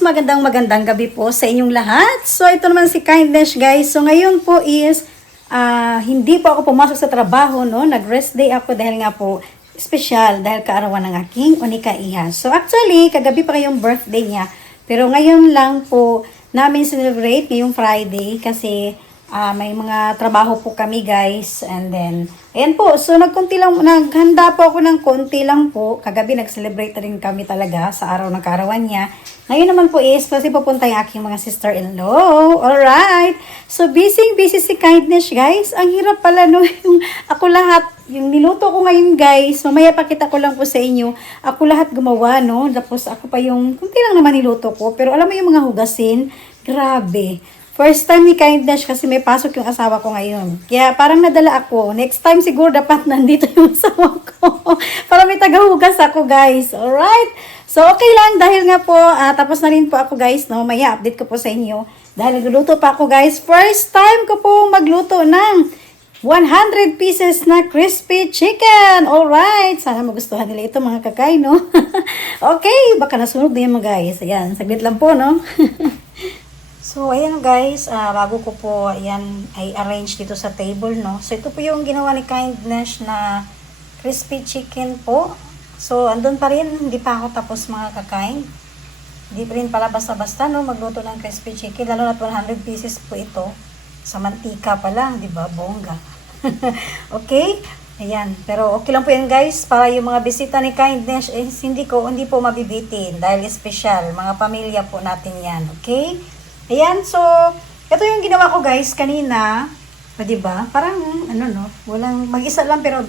magandang gabi po sa inyong lahat. So ito naman si Kindness guys. So ngayon po is hindi po ako pumasok sa trabaho, no. Nag-rest day ako dahil nga po special dahil kaarawan ng aking unika iha. So actually, kagabi pa kayong birthday niya. Pero ngayon lang po namin celebrate ngayong Friday kasi may mga trabaho po kami guys. And then, ayan po. So, naghanda po ako ng konti lang po. Kagabi, nag-celebrate rin kami talaga sa araw ng kaarawan niya. Ngayon naman po is, kasi pupunta yung aking mga sister-in-law. Alright. So, busy si Kindness guys. Ang hirap pala no. Yung niluto ko ngayon guys. Mamaya pakita ko lang po sa inyo. Ako lahat gumawa no. Tapos ako pa yung, kunti lang naman niluto ko. Pero alam mo yung mga hugasin. Grabe. First time ni Kindness kasi may pasok yung asawa ko ngayon. Kaya parang nadala ako. Next time siguro dapat nandito yung asawa ko. Para may tagahugas ako guys. Alright? So okay lang dahil nga po tapos na rin po ako guys. No? Maya update ko po sa inyo. Dahil nagluluto pa ako guys. First time ko po magluto ng 100 pieces na crispy chicken. Alright. Sana magustuhan nila ito mga kakay, no? Okay. Baka nasunog na yan mga guys. Ayan. Saglit lang po, no? So, ayan guys, bago ko po, ayan, ay arrange dito sa table, no? So, ito po yung ginawa ni Kindness na crispy chicken po. So, andun pa rin, hindi pa ako tapos mga kakain. Hindi pa rin pala basta-basta, no? Magluto ng crispy chicken, lalo na 100 pieces po ito. Sa mantika pa lang, di ba? Bongga. Okay? Ayan, pero okay lang po yan guys, para yung mga bisita ni Kindness, hindi po mabibitin, dahil special, mga pamilya po natin yan, okay? Ayan, so, ito yung ginawa ko guys kanina. O, diba? Parang, no? Walang, mag-isa lang pero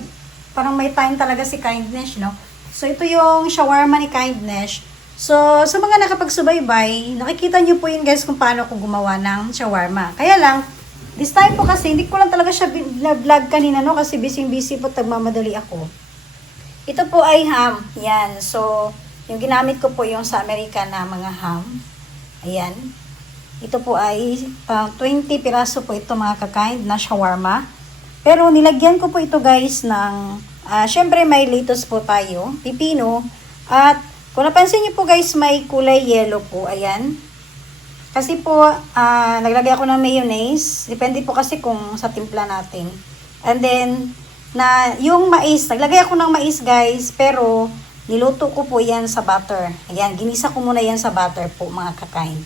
parang may time talaga si Kindness, no? So, ito yung shawarma ni Kindness. So, sa mga nakapagsubaybay, nakikita nyo po yun guys kung paano ako gumawa ng shawarma. Kaya lang, this time po kasi, hindi ko lang talaga siya vlog kanina, no? Kasi busy po, tagmamadali ako. Ito po ay ham. Yan. So, yung ginamit ko po yung sa Amerika na mga ham. Ayan. Ito po ay 20 piraso po ito mga kakain na shawarma. Pero nilagyan ko po ito guys ng, syempre may lettuce po tayo, pipino. At kung napansin niyo po guys, may kulay yellow po. Ayan. Kasi po, naglagay ako ng mayonnaise. Depende po kasi kung sa timpla natin. And then, yung mais, naglagay ako ng mais guys. Pero, niluto ko po yan sa butter. Ayan, ginisa ko muna yan sa butter po mga kakain.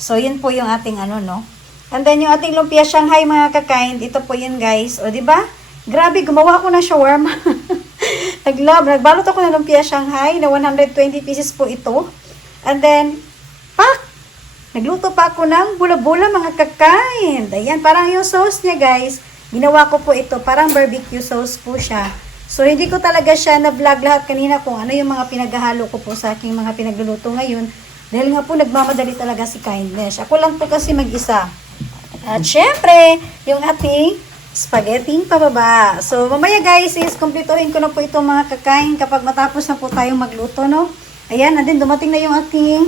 So, yun po yung ating no? And then, yung ating lumpia Shanghai, mga kakain, ito po yun, guys. O, di ba? Grabe, gumawa ako ng shawarma. Nagbalot ako ng lumpia Shanghai na 120 pieces po ito. And then, nagluto pa ako ng bula-bula, mga kakain. Ayan, parang yung sauce niya, guys. Ginawa ko po ito, parang barbecue sauce po siya. So, hindi ko talaga siya na-vlog lahat kanina kung ano yung mga pinaghahalo ko po sa aking mga pinagluluto ngayon. Dahil nga po nagmamadali talaga si Kindness. Ako lang po kasi mag-isa. At syempre, yung ating spaghetti pababa. So mamaya guys is kumpletuhin ko na po itong mga kakain kapag matapos na po tayong magluto, no? Ayan, and then dumating na yung aking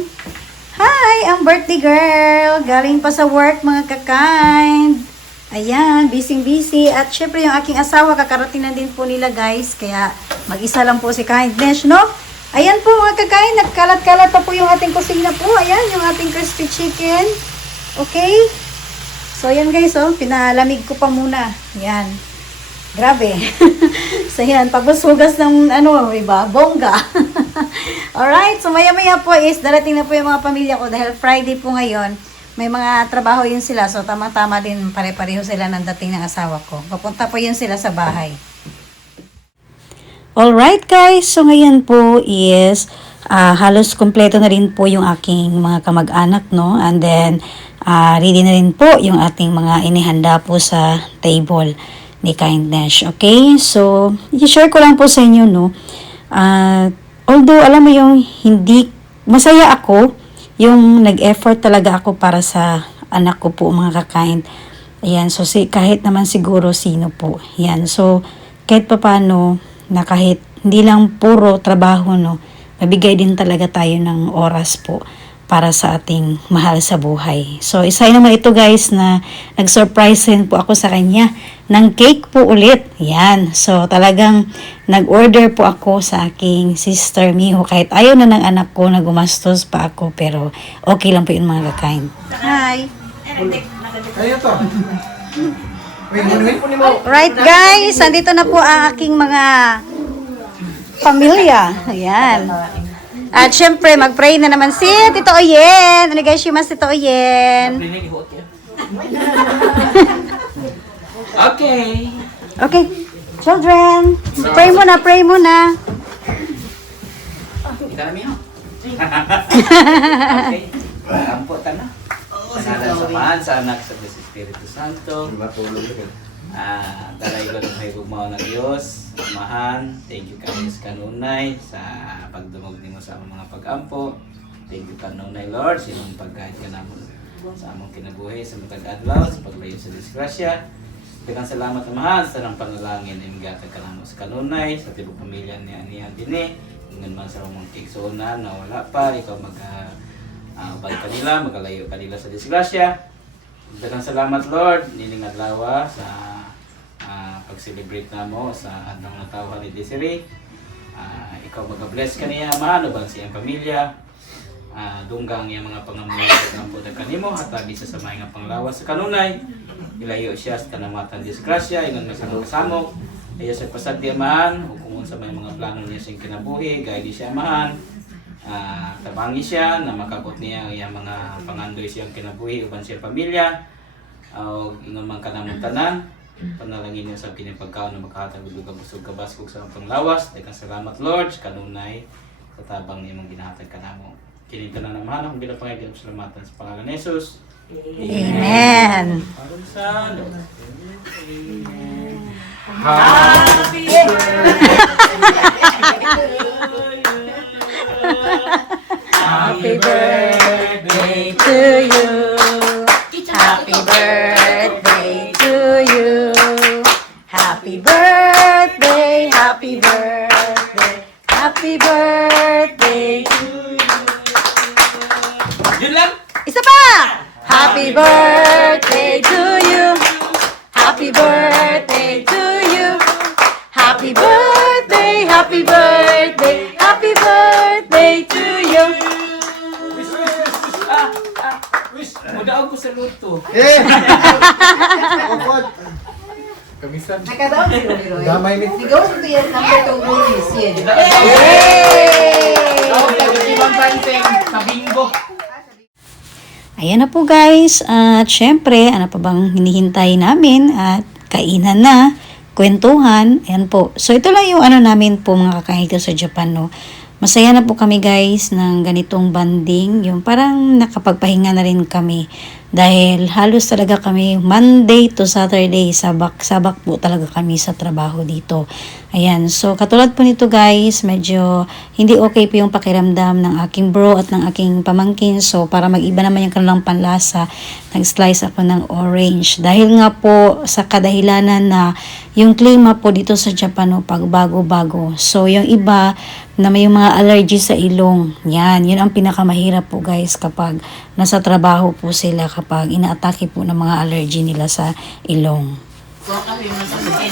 ang birthday girl. Galing pa sa work mga kakain. Ayan, busy. At syempre yung aking asawa, kakarating na din po nila guys. Kaya mag-isa lang po si Kindness, no? Ayan po mga kakain, nagkalat-kalat pa po yung ating kusina po. Ayan, yung ating crispy chicken. Okay? So, ayan guys, pinalamig ko pa muna. Ayan. Grabe. So, ayan, paghugas ng, iba, bongga. Alright, so maya-maya po is, darating na po yung mga pamilya ko dahil Friday po ngayon. May mga trabaho yun sila. So, tama-tama din, pare-pareho sila ng dating ng asawa ko. Papunta po yun sila sa bahay. Alright guys, so ngayon po is halos kompleto na rin po yung aking mga kamag-anak, no? And then, ready na rin po yung ating mga inihanda po sa table ni Kindness. Okay, so i-share ko lang po sa inyo, no? Although, alam mo yung hindi, masaya ako, yung nag-effort talaga ako para sa anak ko po mga kakain. Ayan, so kahit naman siguro sino po. Ayan, so kahit pa paano, na kahit hindi lang puro trabaho, no, mabigay din talaga tayo ng oras po para sa ating mahal sa buhay. So, isa naman ito guys na nag-surprise rin po ako sa kanya ng cake po ulit. Yan. So, talagang nag-order po ako sa aking sister Miho. Kahit ayaw na ng anak ko na gumastos pa ako. Pero okay lang po yun mga kakain. Hi! Kaya to. Right guys, andito na po ang aking mga pamilya. Ayan. At syempre, mag-pray na naman si Tito Oyen. Onegaishimasu, Tito Oyen. Okay. Okay, children, pray muna, pray muna. Kita na miyo. Okay. Ampo ta na. Sa samahan sa anak sa Espiritu Santo. Dalay ko ng may gugmaw ng Diyos. Amahan. Thank you kayo sa kanunay sa pagdumog nimo sa among mga pag-ampo. Thank you kanunay Lord sa imong pagkain ka namo sa among kinabuhi sa matag adlaw sa paglayo sa disgrasya. Daghang salamat amahan sa nang panalangin na imigatag ka namo sa kanunay sa tibok pamilya niya dinhi. Ngan man sa among kigsuonan na wala pa ikaw balik kanila, magalayo kanila sa disgrasya. Daghang salamat Lord nining adlaw sa pag-celebrate namo sa adlaw nga tawo ni Desiree. Ikaw mag-bless kaniya man uban sa iyang pamilya. Dunggang iyang mga pangamuyo ng budak kanimo hatagi sa samay nga panglawas sa kanunay. Ilayo siya sa tanamatan disgrasya ingon nga sa kasamo. Iya sa pasagdi amahan ug kung unsa may mga plano niya sa kinabuhi, guide siya amahan. Tabangi siya na makabot niya ang iyang mga pangandoy siyang kinabuhi uban sa pamilya. Ingon man kanamong tanan. Panalangin niyo sa kining pagkaon na makahatag og dugang busog kabaskog sa panglawas. Daghang salamat Lord kanunay sa tabang nimong ginahatag kanamo. Kini tanan naman akong ginapangagyan sa salamatan sa pangalan ni Jesus. Amen. Happy Happy birthday to you. Happy birthday to you. Happy birthday, happy birthday, happy birthday to you. Yun lang. Isa pa! Happy birthday to you. Happy birthday to you. Happy birthday, happy birthday, happy birthday to you. Mudaog ko sa luto. Kamisan. Nakadaw si Roy. Damay ni. Sigaw sa tuyas number 2 movies yan. Sa bingo. Ayan na po guys. At syempre, ano pa bang hinihintay namin? At kainan na, kwentuhan. Ayan po. So ito lang yung ano namin po mga kakain ko sa Japan, no. Masaya na po kami guys ng ganitong banding. Yung parang nakapagpahinga na rin kami. Dahil halos talaga kami Monday to Saturday, sabak po talaga kami sa trabaho dito. Ayan, so katulad po nito guys, medyo hindi okay po yung pakiramdam ng aking bro at ng aking pamangkin. So para mag-iba naman yung kanilang panlasa, nag-slice ako ng orange. Dahil nga po sa kadahilanan na yung klima po dito sa Japan, pagbago-bago. So yung iba na may mga allergy sa ilong, yun ang pinakamahirap po guys kapag nasa trabaho po sila, kapag inaatake po ng mga allergy nila sa ilong.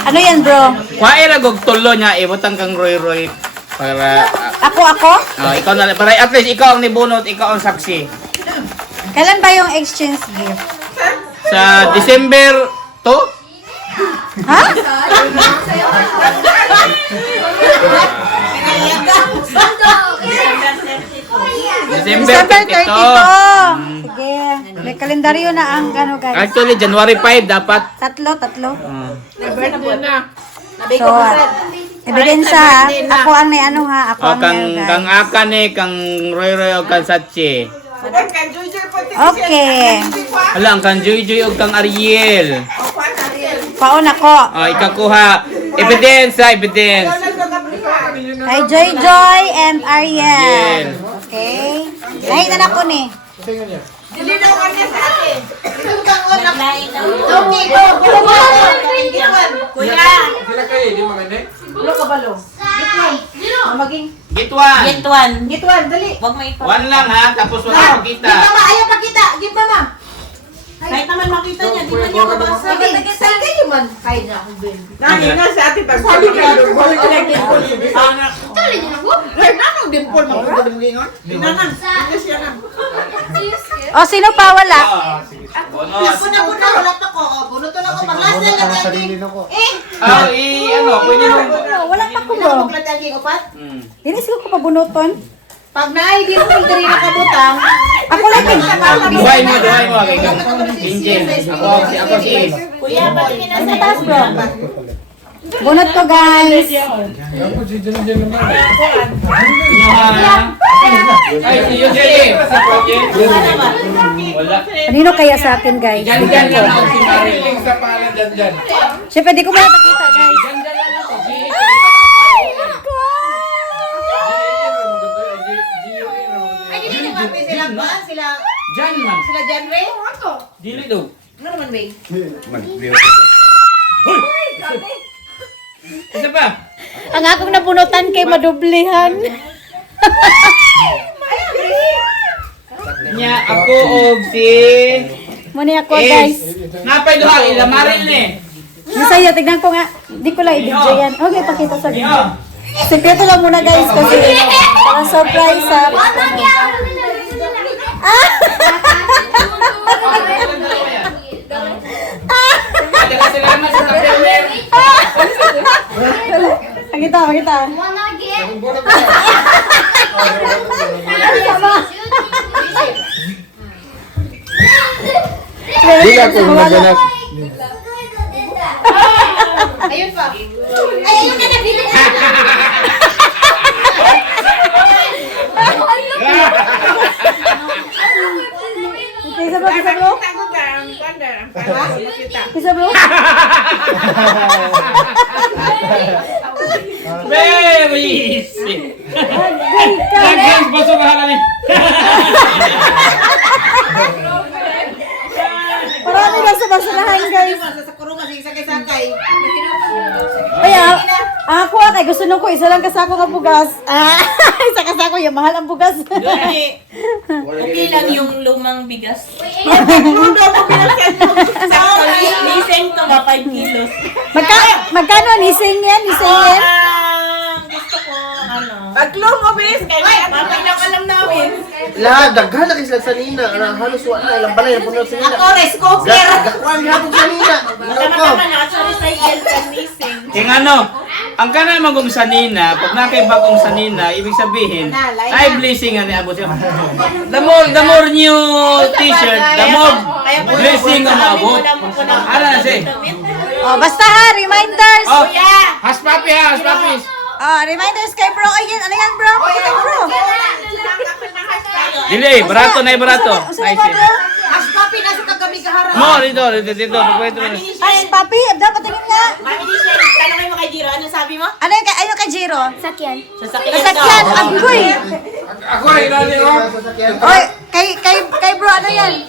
Ano yan bro? Kuha ragog tulo niya, ibutang kang Roy para Ako? ikaw na para at least ikaw ang nibunot, ikaw ang saksi. Kailan ba yung exchange gift? Sa December 2? Ha? December 32. Sige. May kalendaryo na ang ano guys. Actually, January 5 dapat. Tatlo. Nabay So, ko pa ebidensya ha. Ako ang may ano ha. Ako ang Kang may kang Akane, kang Roy o kang Satche. Okay. Hala, ang kang Joy o kang Ariel. Paon ako. Ikakuha. Evidence. Kay Joy and Ariel. Okay. Nahinan ako ni. Dili na ka niya sa akin. Kuya. Sila kayo, di maganda. Ulo ka balo. Gitman. Maging Gitwan. gitwan, dali. Huwag mo ikaw. One lang ha, tapos wala makita. Give mama, ayaw pakita. Give mama. Kahit naman makita niya, di ba niya mabasa? Sige, say kayo man. Kaya na akong baby. Nani nga sa ating pag-sabi ka. Balik ka lang dimple. Lord, anong dimple mo? Tinanan. Hindi siya na. O, sino pa wala? Bonus. Puna, wala pa ko. Bunuton ako. Maglas na lang natin. Ano, pwede mo. Wala pa ko mo. Maglas na lang upat. Dili siguro ko pabunuton. Pag naay din ko diri nakabutang. Ako lang din. Duhay mo. Angel. Ako si Kuya, ba't Sa taas, bro. Bunot ko, guys. Ako si Jan naman. Ay, si Eugene. Wala. Kanino kaya sa akin, guys? Jan lang ako si Marie. Link sa pangalan Jan. Siyempre, di ko makakita, guys. Jan lang ako. Ay, naku! Ay, hindi na mati sila ba? Sila Jan man. genre? Dili daw. Ano naman, Way? Isa pa. Ang akong nabunutan kay madublihan. Nya ako og si Muna ako, guys. Napay duha ila Maril ni. Masaya, tignan ko nga. Di ko lang i-video yan. Okay, pakita sa video. Sekreto lang muna, guys, kasi para surprise sa... Pakita. Hindi ako naganap. Ayun pa. Ay, ayun na nabili na. Kisa bro? Kisa bro? Very easy. Agay ka. Guys, basuhan na ni. Marami lang sa basurahan, guys. Sa kurungan, sige sakay-sakay. Kaya, ako kay gusto nung ko, isa lang kasako nga bugas. Isa kasako, yung mahal ang bugas. Okay lang yung lumang bigas. Mundo ko pinagkat mo. Niseng to ba 5 kilos? Magkano nising yan? Gusto ko, ano? Taglong mo, bis. Kaya mamay lang alam namin. La, daghan na kisla sa nina. Halos wala na ilang balay na puno sa nina. Ako, rice cooker. Gakuan gihapon sa nina. Ino ko. Tama na, actually cycle sa niseng. Ting ano, ang kanay magong sanina, pag nakay bagong sanina, ibig sabihin, ay blessing ani abo siya. The more new t-shirt, the more blessing ang maabot. Ano na siya? Oh, basta ha, reminders. Oh, haspapi ha, haspapis. Oh, reminders kay bro. Ayun, ano yan, bro? Pakita ko, bro. Dili, barato na barato. Usa Ay ba, bro? siya. As papi na sa kagabi kaharap. Mo, dito, pagkwento mo. Ay, papi, dapat tingin nga. Mami ni Shen, tanongin mo kay Jiro, ano sabi mo? Ano kay Jiro? Sasakyan Sasakyan, agoy. Ako ay nani ko. Oy, kay bro, ano yan?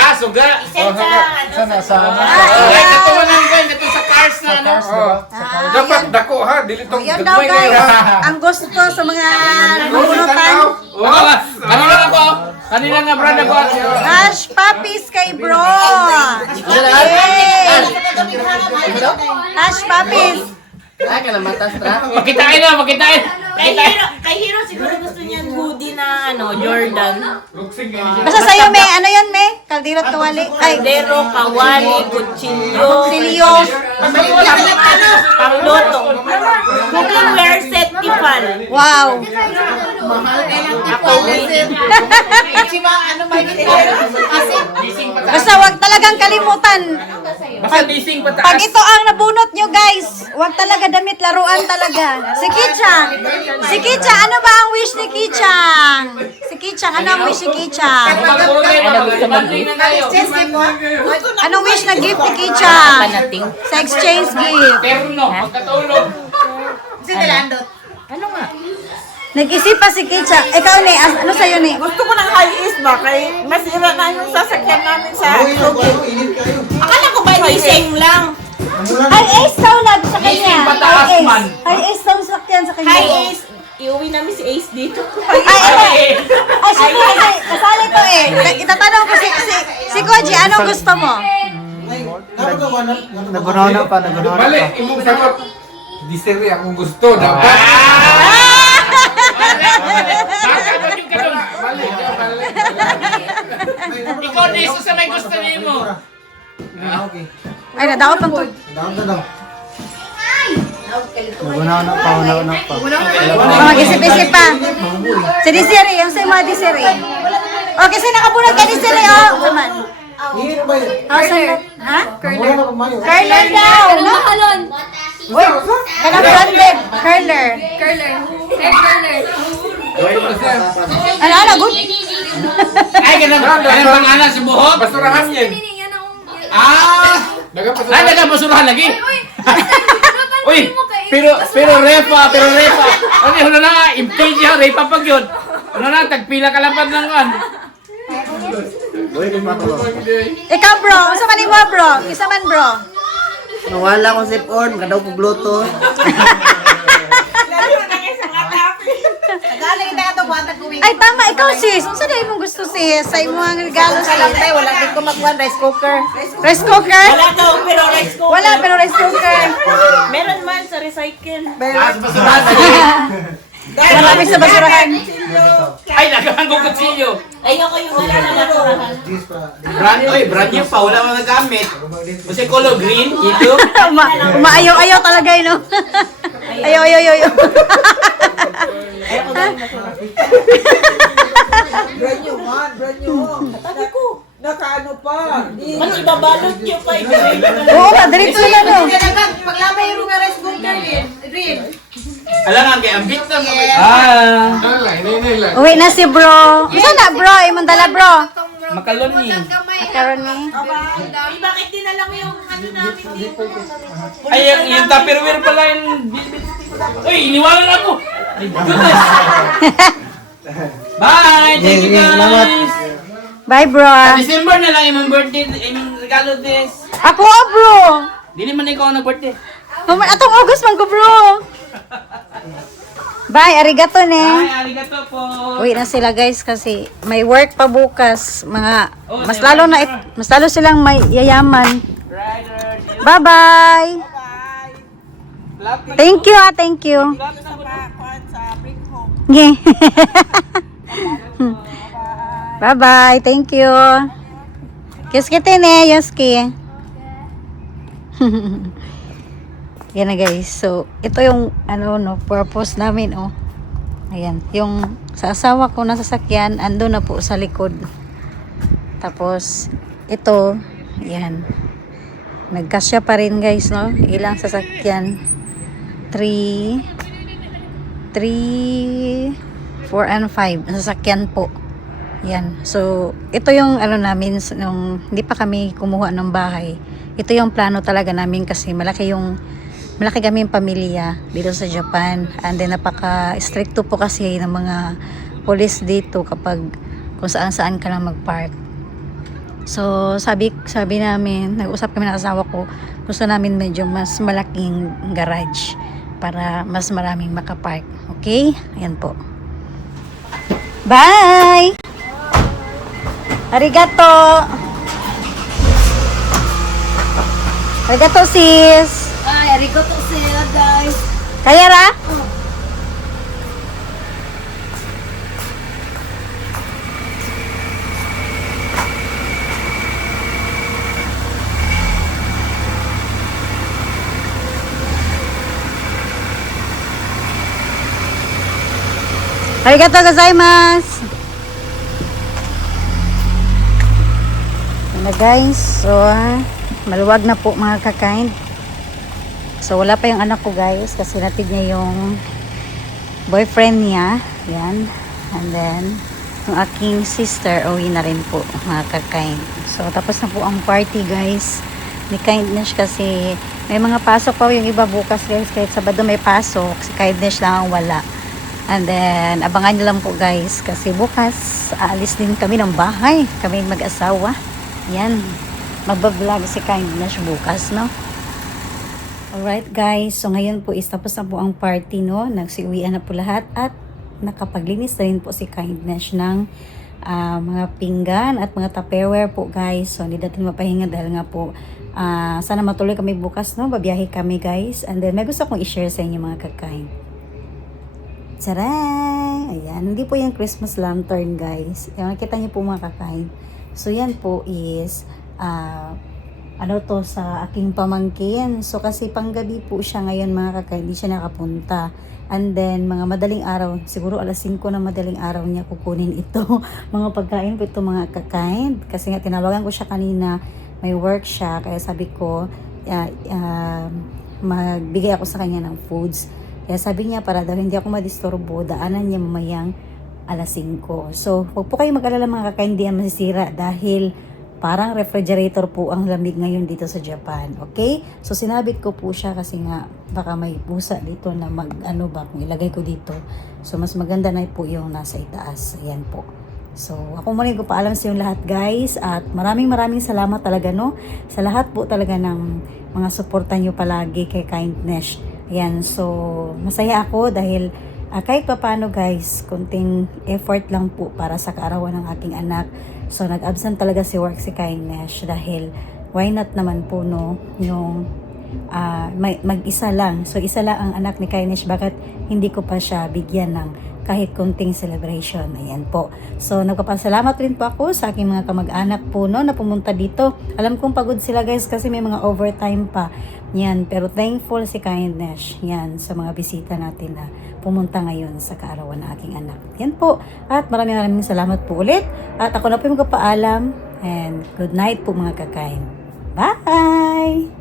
Ah, suga. Sana. Ay, katuwanan ko, ito sa cars na ano. Dapat dako ha, dili tong Yun daw, guys. Ang gusto sa mga mabunutan. Kanina nga brad ako. Hash puppies kay bro. Yay! Hash puppies. Ay, ka na matas tra. Pakitain. Kay Hiro siguro gusto niya hoodie na ano, Jordan. Basta sa'yo, me. Ano yan, me? Kaldero tuwali. Ay, Kaldero, kawali, kutsilyo, silyo. pangloto. Cookware set, Tifal. Wow. Ako winning. Basta wag talagang kalimutan. Basta leasing pa Pag taas. ito ang nabunot nyo, guys, wag talaga damit, laruan talaga. Si Kichang, ano ba ang wish ni Kichang? Si Kichang, ano ang wish ni Kichang? Anong wish na gift ni Kichang? Panating. Sa exchange gift. Terno, pagkatulog. Nag-isip pa si Kichang. Ikaw, ni, ano sa'yo, ni? Gusto ko ng high-east ba? Kaya masira na yung sasakyan namin sa Tugig. Akala ko ba niseng lang? Hi Ace daw lag sa kanya. Gising pataas Hi Ace. man. Hi Ace daw sakyan sa kanya. Hi Ace! Iuwi namin si Ace dito. Ay, sige, kasali to eh. Itatanong ko si Koji, anong gusto mo? Nagunaw pa. Balik, imong sagot. Di seri akong gusto. Dapat. Ikaw na isa sa may gusto niyo mo. Ay, nadaot lang to. Nagunaw pa. Mag-isip-isip pa. Si Desiree, yung sa mga Desiree. Okay, kasi nakabunag ka Desiree, oh. Saman. Ha? Curler daw. Mahalon. Uy, kanang branded. Curler. Curler. Hair curler. Ano, good? Ay, ganun pangalan sa buhok. Basurahan yan. Yan ang... Ay, nagpasurahan lagi. Uy, pero repa. Ano yun na nga, impage yan, repa pag yun. Ano na, tagpila ka lang pa ng an. Ikaw bro, isa man mo bro. Isa man bro. Nawala ko sip-on, kadaw ko bluetooth. Ay tama, ikaw sis. Ano sa imong gusto sis? Sa imong regalo sis? Wala din ko magwan rice cooker. Rice cooker? Wala daw, pero rice cooker. Wala, pero rice cooker. Meron man sa recycle. Ah, sa basurahan lagi. Marami sa basurahan. Ay, nagahan ko kutsilyo. Ayoko yung wala na basurahan. Brand new pa, wala mo nagamit. Kasi color green, yellow. Umaayaw-ayaw talaga yun, no? Ayaw. Brand new man, brand new. Sabi ko, Nakaano pa. mas ibabalot nyo pa. Oo, diretso na, no? Paglamay yung rice cooker, Rin. Alam nga, kaya ang bit na Ah, Nila. Uwi na si bro. Isa na, bro? Imong dala, bro. makaloni. Macaroni. Bakit din na lang yung ano namin dito? Ay, yung tupperware pala yung... Uy, iniwanan ako. My goodness. Bye! Thank you guys! Bye, bro. December na lang yung birthday, yung regalo this. Ako, bro. Dili man ikaw ang nag-birthday. Atong August, man ko, bro. Bye, arigato, ne. Ay, arigato po. Uwi na sila guys kasi may work pa bukas. Mas lalo silang may yayaman. Bye-bye. Thank you, thank you. Yeah. Bye-bye, thank you. Kiss kita ne, Yoski. Yan na guys. So, ito yung purpose namin, oh. Ayan, yung sa asawa ko na sasakyan, ando na po sa likod. Tapos, ito, yan. Nagkasya pa rin guys, no? Ilang sasakyan? 3, 4, and 5 sasakyan po. Yan. So, ito yung namin, nung hindi pa kami kumuha ng bahay. Ito yung plano talaga namin kasi malaki kaming pamilya dito sa Japan, and then napaka-stricto po kasi ng mga police dito kapag kung saan ka lang mag-park. So sabi namin, nag-usap kami ng asawa ko, gusto namin medyo mas malaking garage para mas maraming makapark. Okay? Ayan po. Bye! Arigato! Arigato sis! Ay, arigato sila, guys. Kaya ra? Arigato gozaimasu. Ano guys, so maluwag na po mga kakain. So wala pa yung anak ko guys kasi natid niya yung boyfriend niya. Yan. And then yung aking sister uwi na rin po mga kakain. So tapos na po ang party guys ni Kindness kasi may mga pasok pa yung iba bukas guys. Kahit Sabado may pasok, si Kindness lang ang wala. And then abangan nyo lang po guys kasi bukas aalis din kami ng bahay. Kami mag-asawa. Yan. Magbablog si Kindness bukas, no? Alright guys, so ngayon po is tapos na po ang party, no? Nagsiuwian na po lahat at nakapaglinis na rin po si Kindness ng mga pinggan at mga tupperware po guys. So hindi natin mapahinga dahil nga po sana matuloy kami bukas, no? Babiyahe kami guys. And then may gusto kong i-share sa inyo mga kakain. Tsaray! Ayan, hindi po yung Christmas lantern guys. Ayan, nakita niyo po mga kakain. So yan po is ano to sa aking pamangkin. So kasi panggabi po siya ngayon mga kakain, hindi siya nakapunta. And then mga madaling araw, siguro alas 5 na madaling araw niya kukunin ito. Mga pagkain po ito mga kakain. Kasi nga tinawagan ko siya kanina, may work siya. Kaya sabi ko, magbigay ako sa kanya ng foods. Kaya sabi niya para daw hindi ako madisturbo, daanan niya mamayang alas 5. So huwag po kayo mag-alala mga kakain, hindi yan masisira dahil parang refrigerator po ang lamig ngayon dito sa Japan. Okay? So, sinabit ko po siya kasi nga baka may pusa dito na kung ilagay ko dito. So, mas maganda na po yung nasa itaas. Ayan po. So, ako muna ko paalam sa yung lahat guys. At maraming salamat talaga, no? Sa lahat po talaga ng mga suporta nyo palagi kay Kindness. Ayan. So, masaya ako dahil kahit papano guys, konting effort lang po para sa kaarawan ng aking anak. So, nag-absent talaga si work si Kindness dahil why not naman po, no, yung mag-isa lang. So, isa lang ang anak ni Kindness. Bakit hindi ko pa siya bigyan ng kahit konting celebration? Ayan po. So, nagpapasalamat rin po ako sa aking mga kamag-anak po, no, na pumunta dito. Alam kong pagod sila guys kasi may mga overtime pa. Yan, pero thankful si Kindness. Yan, sa mga bisita natin na pumunta ngayon sa kaarawan ng aking anak. Yan po. At maraming salamat po ulit. At ako na po yung magpapaalam. And good night po mga kakain. Bye!